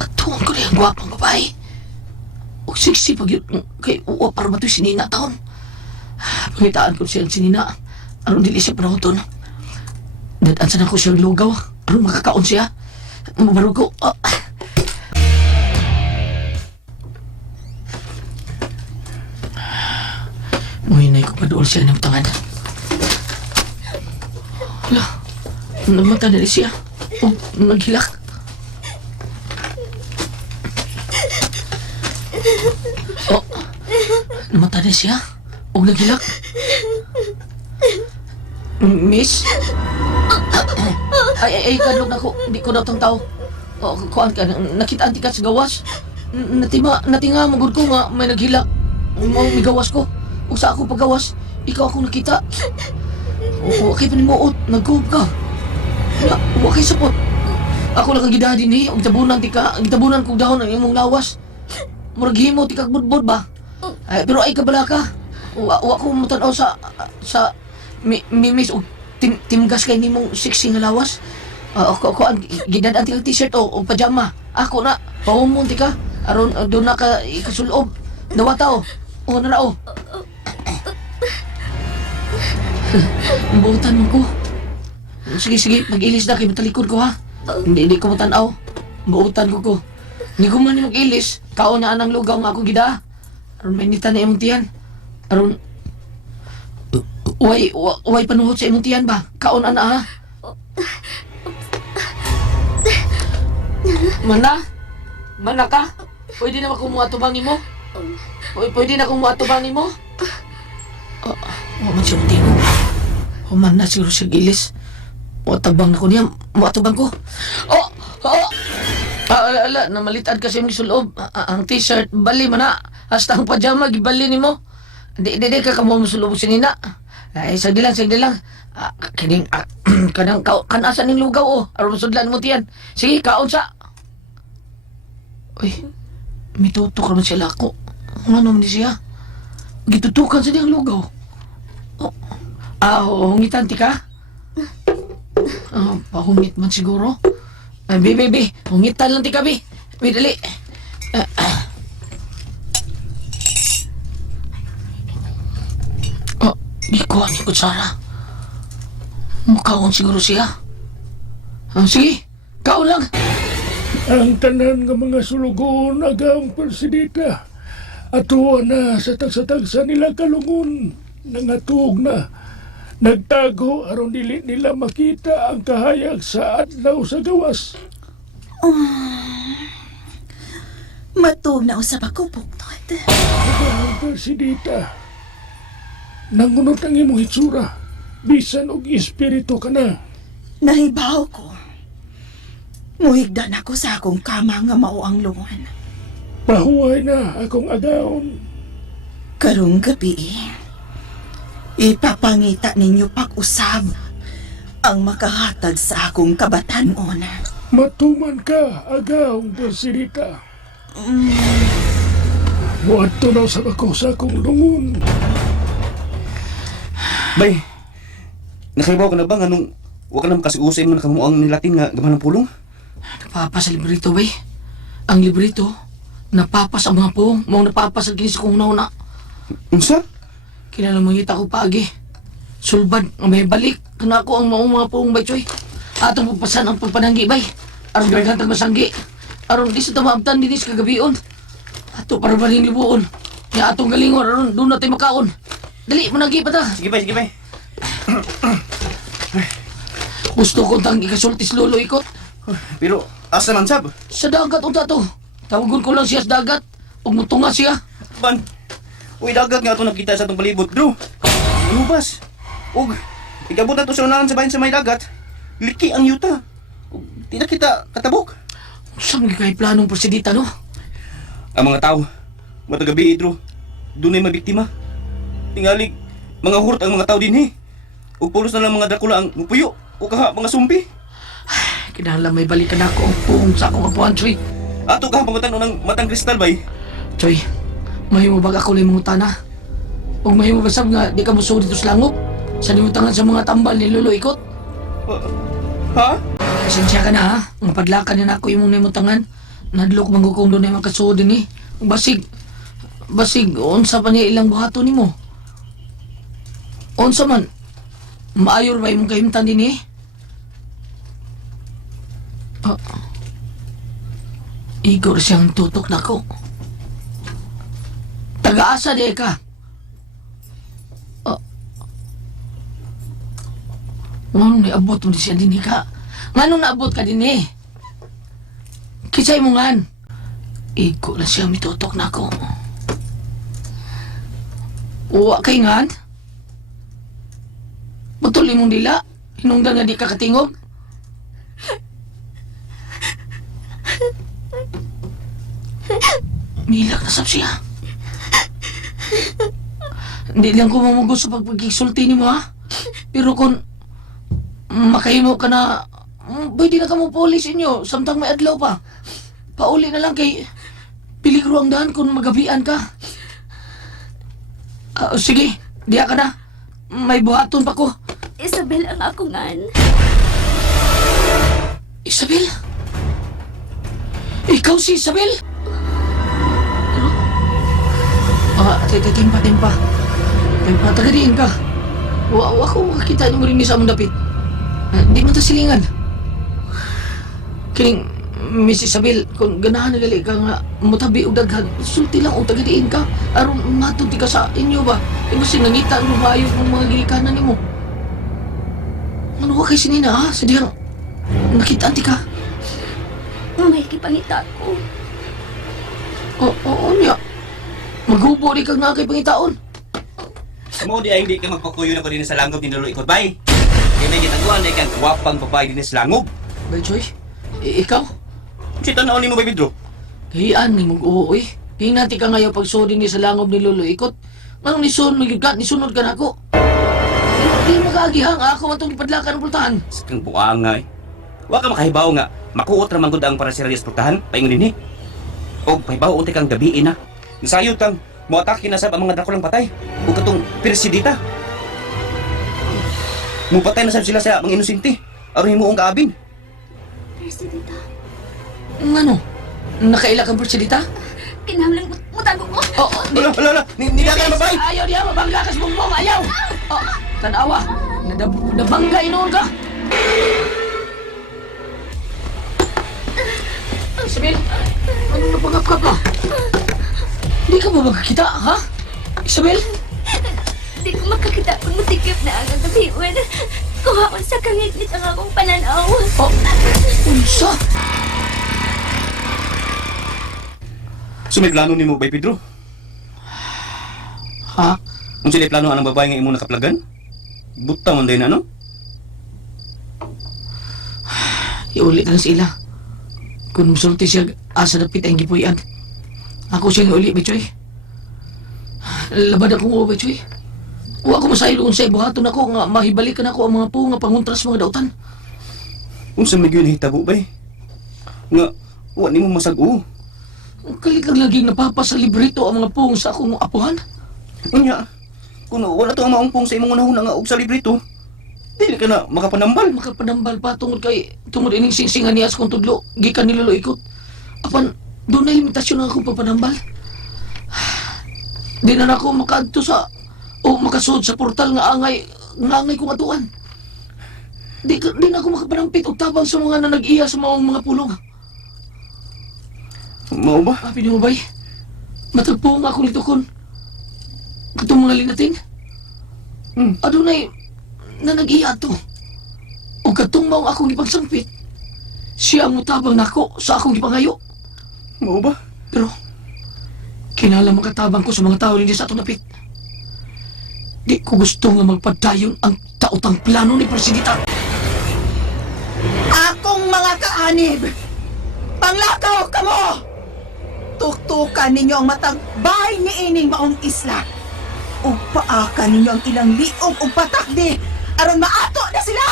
Atuon ko na yung gwapang babae. O siksi pag yun. Kay uwa para mato'y sinina taon. Pangitaan ko siya sinina. Anong dili siya panahon. Dadansan ako siyang lugaw. Anong makakaon siya? Mabarog ko. Muhinay ko pa doon siya ng tangan. Hala, nagmata na siya. Naghilak. Namata na siya. Naghilak. Miss? Ay, kadlog na ko. Hindi ko daw tang tao. Kuhaan ka, nakita ka sa gawas. Natinga, magod ko nga may naghilak. May gawas ko. Kung sa ako paggawas, ikaw ako nakita. Okay pa ni Moot, nag-coop ka. Huwag kayo sapot. Ako lang ang gidadin eh, ang tabunan kong dahon ang imong lawas. Murag himo, tikag budbud ba? Pero ay kabala ka. Huwag ko matanaw sa mimis o timgas kay nimong sexy nga lawas. Ako ang gidadan tikag t-shirt o pajama. Ako na, pahumunti ka. Aron, doon na ka ikasulob. Dawata o. O nara o. Buutan mo ko. Sige, mag-ilis na kay matalikod ko ha. Hindi ko matanaw. Buutan ko. Ni ko man yung ilis, kao na anang lugaw nga akong gida. Aron may nita na imong tiyan. Aron, way panuhot sa imong tiyan ba? Kaon ana ha? Mana ka? Pwede na kumuha tubang mo? Pwede na kumuha tubang mo? Man siya mong tingog. Human na siguro siya gilis. Muatabang na ko niya. Muatabang ko. Ala, namalitad kasi yung suloob. Ang t-shirt, bali man na. Hasta ang pajama, gibali ni mo. Di ka kamo musuloob si Nina. Ay, sagdi lang. Kanasa ning lugaw, oh. Aron masudlan mo tiyan. Sige, kaon sa. Uy, may tutok naman sila ako. Ano naman di siya? Gitutukan sa diyang lugaw. Hungitan ti ka? Pahungit man siguro. Bi, hungitan lang ti ka, bi. Bi, dali. Ikaw ni kutsara. Mukhaon siguro siya. Sige, kaon lang. Ang tanan nga mga sulugon agang Persidita. Atuwa na sa tagsa-tagsa nila kalungon. Nangatug na. Nagtago aron dili nila makita ang kahayag sa adlaw sa gawas. Matug na usab ako, Buktot. Agang Persidita. Nangunot ang imong hitsura. Bisan og espiritu ka na. Nahibaw ko. Muhigdan ako sa akong kama nga mao ang lungan. Pahuway na akong agaon. Karong gabi, ipapangita ninyo pag-usab ang makahatag sa akong kabatanon. Matuman ka, agaong Persidita. Muadto na sa ako sa akong lungon. Bay, nakaibaw ka na ba nga nung wag ka na makasiusay mo na kamuang nilatin nga gaman ng pulong? Napapas sa librito, bay. Ang librito, napapas ang mga puong. Mong napapas ang kinis kong nauna. Unsa? Kinalamangita ko paagi. Sulbad, may balik. Kana ako ang mga puong bay, choy. Atong papasan ang pagpananggi, bay. Aron gagantag masanggi. Aron di sa tamaabtan dinis kagabion. Ato para ba rin libuon. Ya atong galingon, aron doon natin makaon. Dali, mananggi pa ta. Sige bay. Gusto ko tang ikasultis lolo ikot. Pero, asa man sab? Sa dagat unta to. Tawagon ko lang siya sa dagat. Huwag mo tunga siya. Ban, uy dagat nga ito nakita sa itong palibot, bro. Lumabas. Ug, ikabot na ito sa unahan sa bahin sa may dagat. Liki ang yuta. Ug, di na kita katabok. Saan nga kayo planong Persidita, no? Ang mga tao, matag gabi, bro. Doon ay mabiktima. Tingalig, mga hurot ang mga tao din, eh. Ug pulos na lang mga Dracula ang mupuyo. O kaha, mga sumpi. Kinahanglan may balikan ako ang puong sa akong apuan, Choy. Ato ka pangutano ng matang kristal, bay. Choy, mahimo ba ako lang mga tana? Huwag mahimo ba sab nga di ka musuo dito sa langop? Sa limutangan sa mga tambal ni Lolo Ikot? Ha? Pasensya ka na ha. Ang padlakan na ako yung limutangan. Nadlok manggukong doon ay makasuo din eh. Basig, unsa pa niya ilang buhato ni mo? Unsa man, maayor ba imong kahimtan din eh? Igor siyang tutok na ko. Taga-asa di ka. Nganong naabot mo di siya din ka? Nganong naabot ka din eh? Kisay mo ngan. Igor na siyang mitutok na ko. Uwa kay ngan? Patuloy mong dila. Hinungdan nga di ka katingog. Milak na sab siya. Hindi lang ko mamugos sa pagpagkisulti ni mo ha. Pero kung makahimo ka na, pwede na ka mo polis inyo. Samtang may adlaw pa. Pauli na lang kay piligro ang daan kung magabian ka. Sige, diya ka na. May buhaton pa ko. Isabel ang ako ngan. Isabel? Ikaw si Isabel? Timpa. Timpa, tagadiin ka. Ako makakita niyo mo rin sa among dapit. Di mo ta silingan. Kining, Miss Isabel, kung ganahan nagali ka nga mutabi og daghan, sulti lang o tagadiin ka. Aron matugti ka sa inyo ba? Imo sinangita ang lumayo ng mga gilikanan nimo. Ano wa kay sinina ha? Sa diyang nakita ti ka. May kipangita ko. Oo niya. Maghubo di kag nga kay pangitaon. Mo di ay hindi ka magpakuyo na ko din sa langob ni Lolo Ikot bay. Kaya may gitaguan ay kang wapang babae din sa langob. Bay Choy, ikaw? Sita na ni mo bay Pedro. Kahian ni mong uuwi. Hinati ka ngayon pag sudin ni sa langob ni Lolo Ikot. Manong nisunod ka na ako. Di makagihang ako matong ipadlakan ng pultahan. Sakang buang nga eh. Wa ka makahibaw nga. Makuot ramang gud ang para sa radias pultahan. Paingon din eh. O pahibaw unti kang gabiin na. Nasayod kang muatake na sab ang mga dakulang patay. O katong persidita. Mupatay na sab sila sa mga inosente. Aron himuong kaabin. Persidita, Ano? Nakaila kang persidita? kinahanglan mo tago ko. Oo. Wala. Nila ka na babay. Ayaw niya, mabangga ka sa bumbong, ayaw! Oh, tanawa, nabanggay noon ka! Isabel, ano napagapkap ka? Hindi ka ba magkakita, ha? Isabel? Di ko makakita kung matikip na ang gabiwan. Kuhaon sa kangit ang akong pananaw. Oh, unsa? Sumiplano ni mo bay Pedro. Ha? Kung sila plano anong babae nga imo nakaplagan? Buta man din ano? Iulit lang sila. Kung musulti siya, asa dapit ang gipuyan. Ako siyang iuli, Bechoy. Labad akong uwi, Bechoy. Huwag ako masaylo kung sa ibuhaton ako nga mahibalikan ako ang mga po nga panguntras mga dautan. Unsa may gyud hitabo bay? Nga wa nimo masag-o. Kalit lang laging napapa sa librito ang mga pong sa akong apuhan. Unya, kung wala to ang maungpong sa imong unahuna nga og sa librito, dili ka na makapanambal. Makapanambal pa tungod ining singsingan niya sa kong tudlo, gikan ni Lolo Ikot. Apan, doon na limitasyon ang akong papanambal. Di na ako makadto sa o makasud sa portal nga angay kong atuan. Di na ako makapanampit og tabang sa mga nanag-iya sa mga pulong. Mao ba? Papi ni mo bay, matagpo nga ako nito kon. Katong mga linating. Adunay na nag-iya to. O katong maong akong ipagsangpit, siya ang mutabang nako sa akong ipangayo. Mao ba? Pero, kinala makatabang ko sa mga tao hindi sa atong napit. Di ko gusto nga magpadayon ang taotang plano ni Presidita. Akong mga kaanib! Panglakaw ka mo! Tuktukan ninyo ang matang bahay ni ining maong isla. Ug paakan ninyo ang ilang liog o patakdi aron maato na sila!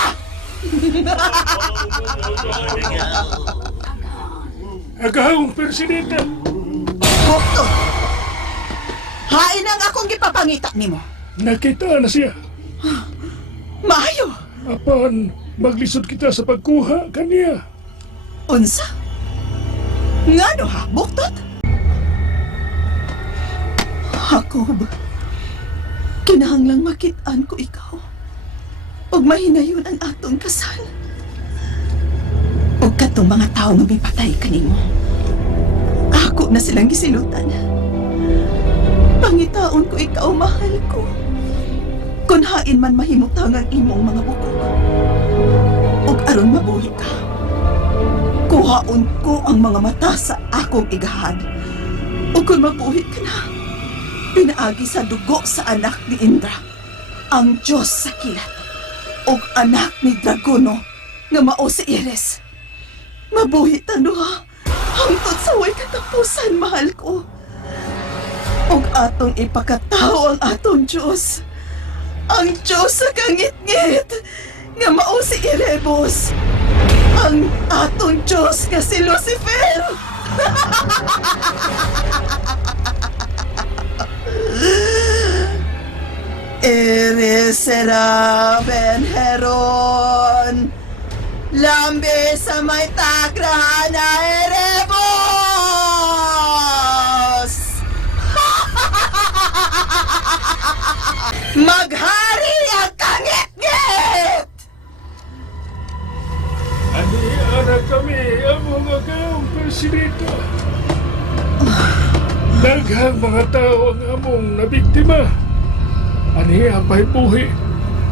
Agahong persidita. Bukto! Hain ang akong gipapangita nimo. Nakita na siya. Maayo! Apan, maglisod kita sa pagkuha kaniya. Unsa? Ngano ha, buktot? Jacob, kinahanglang makitaan ko ikaw. Ug mahinayon ang atong kasal. Ug katong mga tao nga mipatay kanimo. Ako na silang gisilutan. Pangitaon ko ikaw, mahal ko. Kung hain man mahimutang ang imong mga bukog. Ug aron mabuhi ka. Kuhaon ko ang mga mata sa akong igahan. Ug kung mabuhi ka na, pinaagi sa dugo sa anak ni Indra, ang Diyos sa kilat, ug anak ni Dragono nga mao si Iris. Mabuhi ta duha hangtod sa way katapusan, mahal ko. Ug atong ipakataw ang atong Diyos, ang Diyos sa kangit-ngit nga mao si Erebus, ang atong Diyos nga si Lucifer. Eres será Benjeron, lambe sa may takra na Erebos! Maghari ang kangit-ngit! Ani anak kami, ang mga gaw. daghang mga tao ang among nabiktima. Ani apay buhi,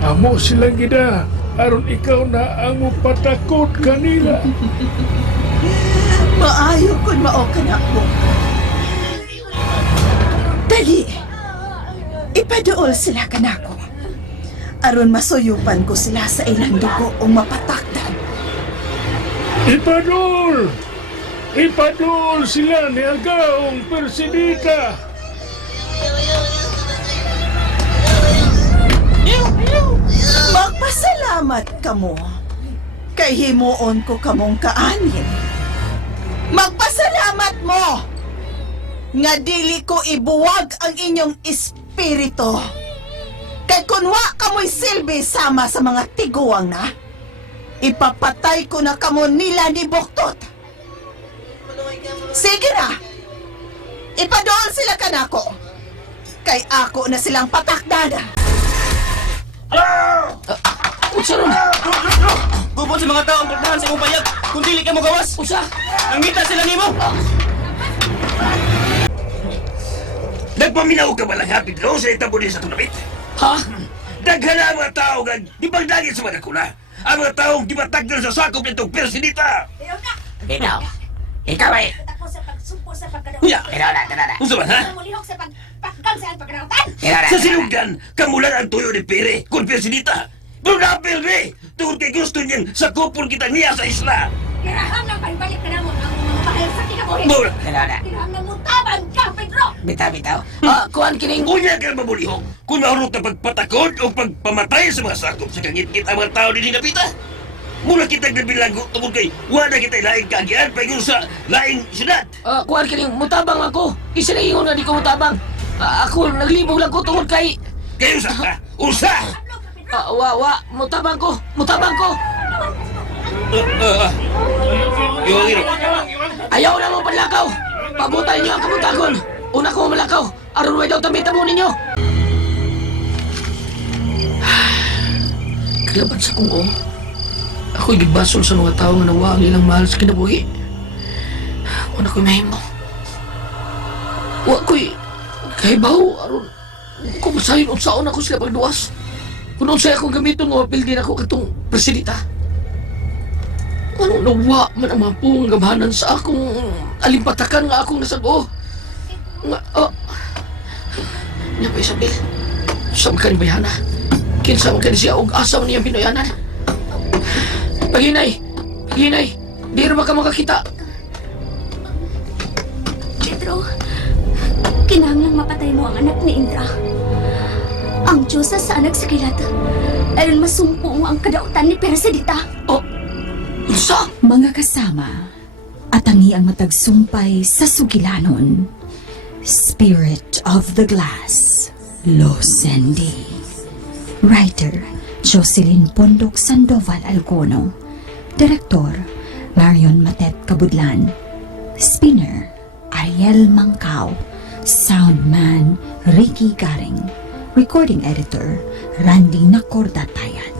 amo silang gida, aron ikaw na ang patakot kanila. Maayo kung mao ka na mo. Dali, ipaduol sila kanako. Aron masuyupan ko sila sa ilang dugo o mapatakdan. Ipadol! Ipadol sila ni Agaong Persidita! Magpasalamat kamo. Kay himuon ko kamong kaanin. Magpasalamat mo! Nga dili ko ibuwag ang inyong espiritu. Kay kunwa kamo'y silbi sama sa mga tiguang na, ipapatay ko na kamo nila ni Buktot. Sige na! Ipadoon sila kanako. Kay ako na silang patakdada. Unsa ron? Gubot sa mga taong pagdahan sa imong payag. Kung dili ka mo gawas, Unsa? nangita sila nimo. Nagpaminaw ka ba lang ha, Pedro, sa itabo din sa tunapit? Ha? Daghan na ang mga tao kag di pagdagit sa mga kuna. Ang mga taong di matagdan sa sakop nitong Persidita. Ikaw. Ikaw ay. Ako sa pagsumpo sa pagkadaot. Unya, Ikaw na. unsa man ha? Mulihok sa pagpakgang sa pagkadaotan. Sa silugdan, kamulan ang tuyo ni Pere kung Persidita. Pero napil be, tungkol kay gusto niyang sakupon kita niya sa isla. Kirahang lang pagbalik ka na mo ang mga mahal sa kinabuhi. Mura, Kirahang na mo tabang ka, Pedro. Bitaw. Kuan kining unya ka mabulihok kung mahurot na pagpatakod o pagpamatay sa mga sakop sa kangit-ngit ang mga tao din napita. Mula kita nabilago tungkol kay wala kita laing kagian paingon sa laing syudad. kuan kining mutabang ako. Isa na ingon nga di ko mutabang. Ako naglibog lang ko tungod kay Kayo sa ha? Usa! mutabang ko. Iwangin. Ayaw na mo panlakaw. Pabutan niyo ang kabutagon. Una ko malakaw. Aron way daw tamo ninyo. Kalaban sa kong ako'y gibasol sa mga tao nga nawa ang ilang mahal sa kinabuhi. Una ko'y mahimo. Wa ko'y kahibaw aron kung masahin unsaon ako sila pagduwas. Kung unsay akong gamiton nga mapildi na ako katong Persidita. Ano nawa man ang mga pong gamhanan sa akong alimpatakan nga akong nasago. Nga, Nya pa Isabel, sa mga bayana. Kinsa man siya og asa man niyang pinoyanan. Paghinay, di rin ka makakita. Pedro, kinahanglang mapatay mo ang anak ni Indra. Ang Diyos sa anak sa kilata. Ayon masumpo mo ang kadautan ni Persidita. Unsa? Mga kasama, atangi ang matagsumpay sa sugilanon. Spirit of the Glass, Losendi. Writer, Jocelyn Pondok Sandoval Alcono. Direktor, Marion Matet Kabudlan. Spinner, Ariel Mangkao. Soundman, Ricky Garing. Recording Editor, Randy Nacorda Tayad.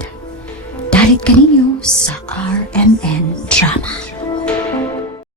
Dalit kaninyo sa RMN Drama.